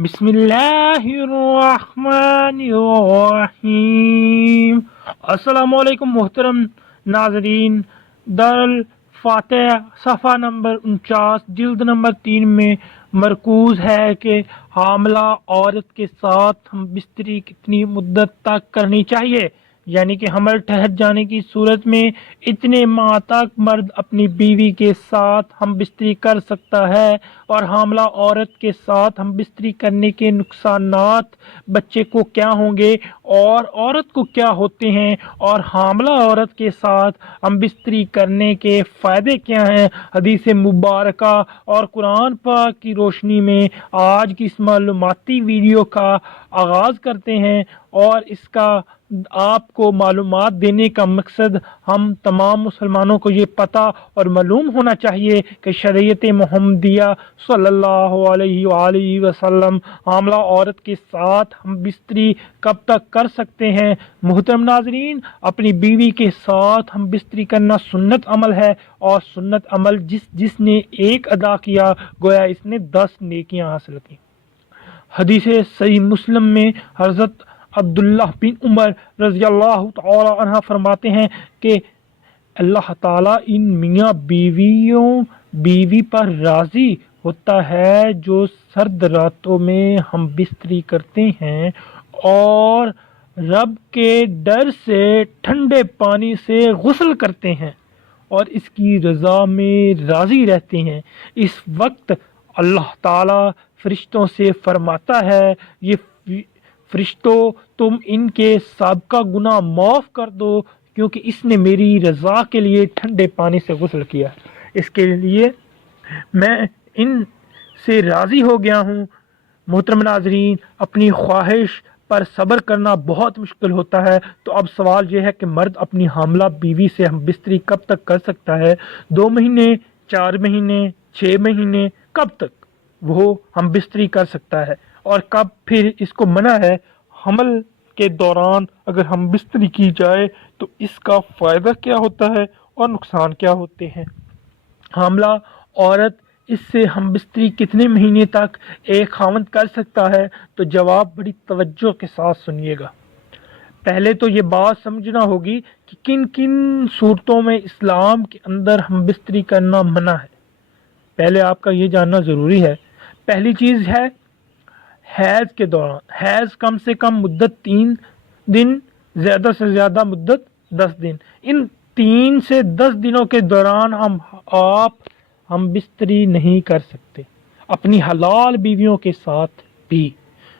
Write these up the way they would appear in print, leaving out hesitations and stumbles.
बिस्मिल्लाहिर्रहमानिर्रहीम। अस्सलामुअलैकुम मोहतरम नाजरीन। दर फातह सफ़ा नंबर 49 जिल्द नंबर 3 में मरकूज है कि हामला औरत के साथ हम बिस्तरी कितनी मुद्दत तक करनी चाहिए, यानी कि हमल ठहर जाने की सूरत में इतने माह तक मर्द अपनी बीवी के साथ हम बिस्तरी कर सकता है, और हामला औरत के साथ हम बिस्तरी करने के नुकसानात बच्चे को क्या होंगे और औरत को क्या होते हैं, और हामला औरत के साथ हम बिस्तरी करने के फ़ायदे क्या हैं। हदीस मुबारका और कुरान पाक की रोशनी में आज की इस मालूमाती वीडियो का आगाज़ करते हैं, और इसका आपको मालूमात देने का मकसद हम तमाम मुसलमानों को ये पता और मालूम होना चाहिए कि शरीयत मुहम्मदिया सल्लल्लाहु अलैहि वसल्लम हामला औरत के साथ हम बिस्तरी कब तक कर सकते हैं। मुहतरम नाजरीन, अपनी बीवी के साथ हम बिस्तरी करना सुन्नत अमल है, और सुन्नत अमल जिसने एक अदा किया गोया इसने 10 नेकियां हासिल की। हदीस सही मुस्लिम में हज़रत अब्दुल्लाह बिन उमर रज़ियल्लाहु तआला अन्हा फरमाते हैं कि अल्लाह ताला इन मियाँ बीवी पर राज़ी होता है जो सर्द रातों में हम बिस्तरी करते हैं और रब के डर से ठंडे पानी से गुस्ल करते हैं और इसकी रज़ा में राज़ी रहते हैं। इस वक्त अल्लाह ताला फरिश्तों से फरमाता है, ये फरिश्तों, तुम इनके साबका गुनाह माफ़ कर दो, क्योंकि इसने मेरी रज़ा के लिए ठंडे पानी से गुस्ल किया। इसके लिए मैं इन से राज़ी हो गया हूँ। मोहतरम नाज़रीन, अपनी ख्वाहिश पर सब्र करना बहुत मुश्किल होता है, तो अब सवाल यह है कि मर्द अपनी हामला बीवी से हम बिस्तरी कब तक कर सकता है। 2 महीने, 4 महीने, 6 महीने, कब तक वो हम बिस्तरी कर सकता है, और कब फिर इसको मना है। हमल के दौरान अगर हम बिस्तरी की जाए तो इसका फ़ायदा क्या होता है और नुकसान क्या होते हैं। हामला औरत इससे हम बिस्तरी कितने महीने तक एक खावंद कर सकता है, तो जवाब बड़ी तवज्जो के साथ सुनिएगा। पहले तो ये बात समझना होगी कि किन किन सूरतों में इस्लाम के अंदर हम बिस्तरी करना मना है। पहले आपका ये जानना ज़रूरी है। पहली चीज़ है हैज़ के दौरान। हैज़ कम से कम मुद्दत 3 दिन, ज़्यादा से ज़्यादा मुद्दत 10 दिन। इन 3 से 10 दिनों के दौरान हम बिस्तरी नहीं कर सकते अपनी हलाल बीवियों के साथ भी।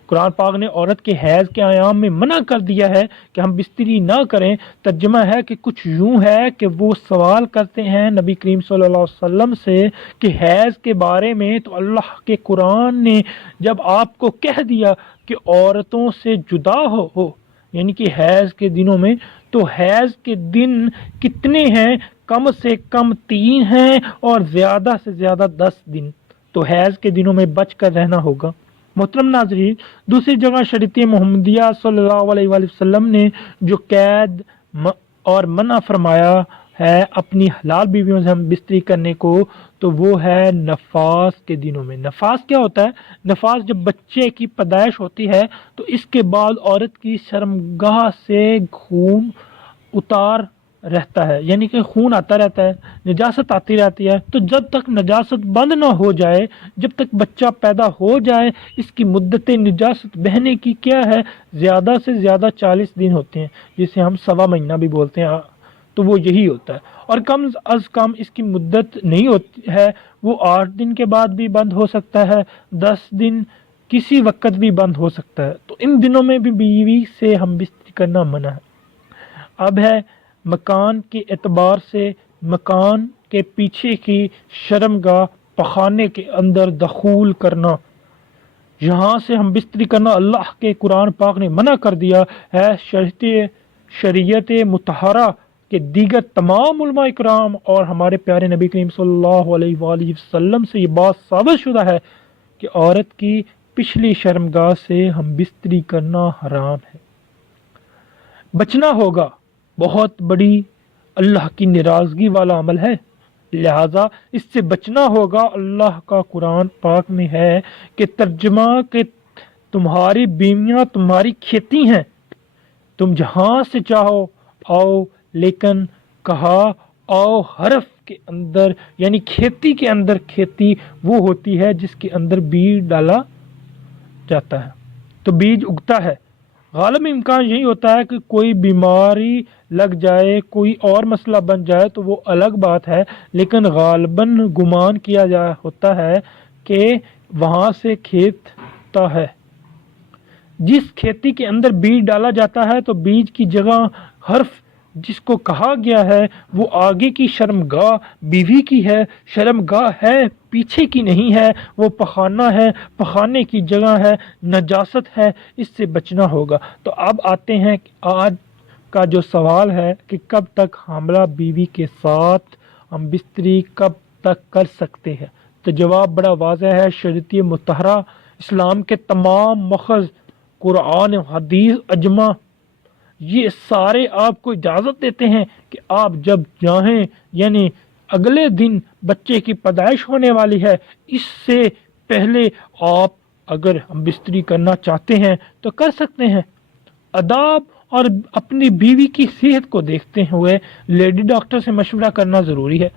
कुरान पाक ने औरत के हैज़ के आयाम में मना कर दिया है कि हम बिस्तरी ना करें। तर्जुमा है कि कुछ यूं है कि वो सवाल करते हैं नबी करीम सल्लल्लाहु अलैहि वसल्लम से कि हैज़ के बारे में, तो अल्लाह के कुरान ने जब आपको कह दिया कि औरतों से जुदा हो यानी कि हैज़ के दिनों में, तो हैज़ के दिन कितने हैं? कम से कम 3 हैं और ज़्यादा से ज़्यादा 10 दिन। तो हैज़ के दिनों में बच कर रहना होगा। मोहतरम नाज़रीन, दूसरी जगह शरीयत मुहम्मदिया सल्लल्लाहु अलैहि वसल्लम ने जो कैद और मना फरमाया है अपनी हलाल बीवियों से हम बिस्तरी करने को, तो वो है नफास के दिनों में। नफास क्या होता है? नफास जब बच्चे की पैदाइश होती है तो इसके बाद औरत की शर्मगाह से खून उतार रहता है, यानी कि खून आता रहता है, नजासत आती रहती है। तो जब तक नजासत बंद ना हो जाए, जब तक बच्चा पैदा हो जाए, इसकी मुद्दत नजासत बहने की क्या है? ज़्यादा से ज़्यादा 40 दिन होते हैं, जिसे हम सवा महीना भी बोलते हैं। तो वो यही होता है, और कम अज़ कम इसकी मुद्दत नहीं होती है। वो 8 दिन के बाद भी बंद हो सकता है, 10 दिन, किसी वक्त भी बंद हो सकता है। तो इन दिनों में भी बीवी से हम बिस्तरी करना मना है। अब है मकान के एतबार से मकान के पीछे की शर्मगाह पखाने के अंदर दखूल करना, यहाँ से हम बिस्तरी करना अल्लाह के कुरान पाक ने मना कर दिया है। शरीयत मुतहरा के दीगर तमाम उलमा इकराम और हमारे प्यारे नबी करीम सल्लल्लाहु अलैहि वसल्लम से ये बात साबित शुदा है कि औरत की पिछली शर्मगाह से हम बिस्तरी करना हराम है। बचना होगा, बहुत बड़ी अल्लाह की नाराज़गी वाला अमल है, लिहाजा इससे बचना होगा। अल्लाह का कुरान पाक में है कि तर्जुमा के तुम्हारी बीवियां तुम्हारी खेती हैं, तुम जहां से चाहो आओ, लेकिन कहा आओ हरफ के अंदर, यानी खेती के अंदर खेती वो होती है जिसके अंदर बीज डाला जाता है, तो बीज उगता है। गालिब इम्कान यही होता है कि कोई बीमारी लग जाए, कोई और मसला बन जाए तो वो अलग बात है, लेकिन गालिबन गुमान किया जा होता है कि वहाँ से खेत ता है। जिस खेती के अंदर बीज डाला जाता है तो बीज की जगह हर्फ जिसको कहा गया है वो आगे की शर्मगाह बीवी की है, शर्मगाह है पीछे की नहीं है, वो पखाना है, पखाने की जगह है, नजासत है, इससे बचना होगा। तो अब आते हैं आज का जो सवाल है कि कब तक हामला बीवी के साथ हम बिस्तरी कब तक कर सकते हैं। तो जवाब बड़ा वाज़ेह है। शरीयत मुतहरा इस्लाम के तमाम मखज़ कुरान हदीस अजमा ये सारे आपको इजाज़त देते हैं कि आप जब चाहें, यानी अगले दिन बच्चे की पैदाइश होने वाली है, इससे पहले आप अगर हम बिस्तरी करना चाहते हैं तो कर सकते हैं। अदाब और अपनी बीवी की सेहत को देखते हुए लेडी डॉक्टर से मशवरा करना ज़रूरी है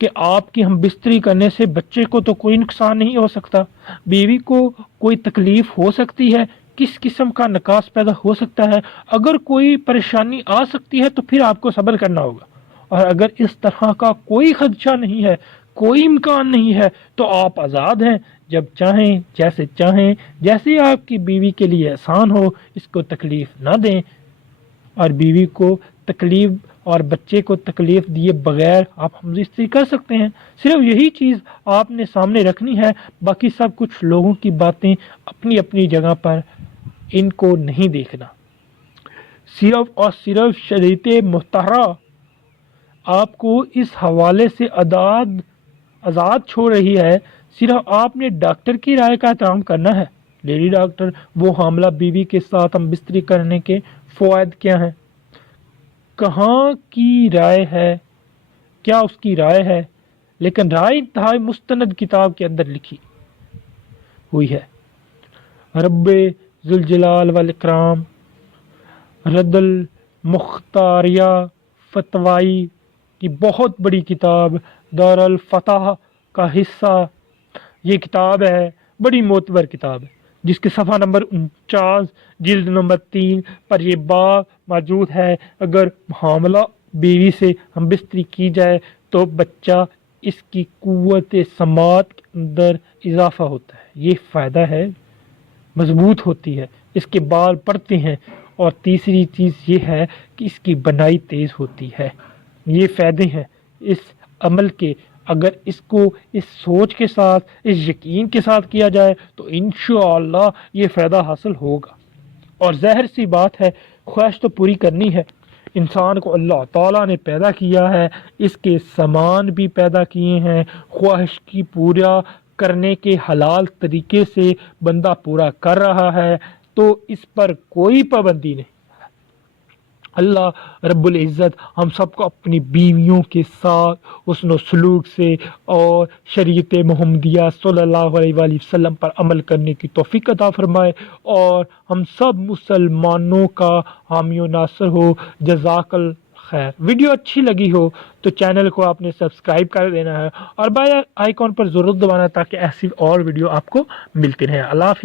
कि आपकी हम बिस्तरी करने से बच्चे को तो कोई नुकसान नहीं हो सकता, बीवी को कोई तकलीफ़ हो सकती है, किस किस्म का नकास पैदा हो सकता है, अगर कोई परेशानी आ सकती है तो फिर आपको सब्र करना होगा। और अगर इस तरह का कोई खदशा नहीं है, कोई इम्कान नहीं है, तो आप आज़ाद हैं, जब चाहें जैसे चाहें, जैसे आपकी बीवी के लिए आसान हो, इसको तकलीफ़ ना दें और बीवी को तकलीफ़ और बच्चे को तकलीफ़ दिए बगैर आप हमदर्दी कर सकते हैं। सिर्फ यही चीज़ आपने सामने रखनी है, बाकी सब कुछ लोगों की बातें अपनी अपनी जगह पर, इनको नहीं देखना। सिर्फ और सिर्फ शरीयत मुतहरा आपको इस हवाले से आज़ाद छोड़ रही है, सिर्फ आपने डॉक्टर की राय का एहतराम करना है। लेडी डॉक्टर वो हामला बीवी के साथ हम बिस्तरी करने के फ़वाइद क्या हैं, कहाँ की राय है, क्या उसकी राय है, लेकिन राय इंतहाई मुस्तनद किताब के अंदर लिखी हुई है। रब्बे ज़ुल जलाल वल इकराम रद्दुल मुख्तारिया फतवाई की बहुत बड़ी किताब दारुल फतह का हिस्सा ये किताब है, बड़ी मोतबर किताब है, जिसके सफ़ा नंबर 49 जिल्द नंबर 3 पर यह बात मौजूद है, अगर हामला बीवी से हम बिस्तरी की जाए तो बच्चा इसकी कुव्वत समात के अंदर इजाफा होता है, ये फ़ायदा है, मजबूत होती है, इसके बाल पड़ते हैं, और तीसरी चीज़ ये है कि इसकी बनाई तेज़ होती है। ये फ़ायदे हैं इस अमल के। अगर इसको इस सोच के साथ, इस यकीन के साथ किया जाए तो इंशाअल्लाह ये फ़ायदा हासिल होगा। और ज़ाहिर सी बात है, ख्वाहिश तो पूरी करनी है। इंसान को अल्लाह ताला ने पैदा किया है, इसके सामान भी पैदा किए हैं, ख्वाहिश की पूरा करने के हलाल तरीके से बंदा पूरा कर रहा है, तो इस पर कोई पाबंदी नहीं। अल्लाह रब्बुल इज़्ज़त हम सबको अपनी बीवियों के साथ हुस्न सलूक से और शरीयत मुहम्मदिया सल्लल्लाहु अलैहि वसल्लम पर अमल करने की तौफीक अता फरमाए, और हम सब मुसलमानों का हामी व नासर हो। जज़ाकल खैर। वीडियो अच्छी लगी हो तो चैनल को आपने सब्सक्राइब कर देना है और बेल आइकॉन पर ज़रूर दबाना ताकि ऐसी और वीडियो आपको मिलती रहे। अल्लाह हाफ़िज़।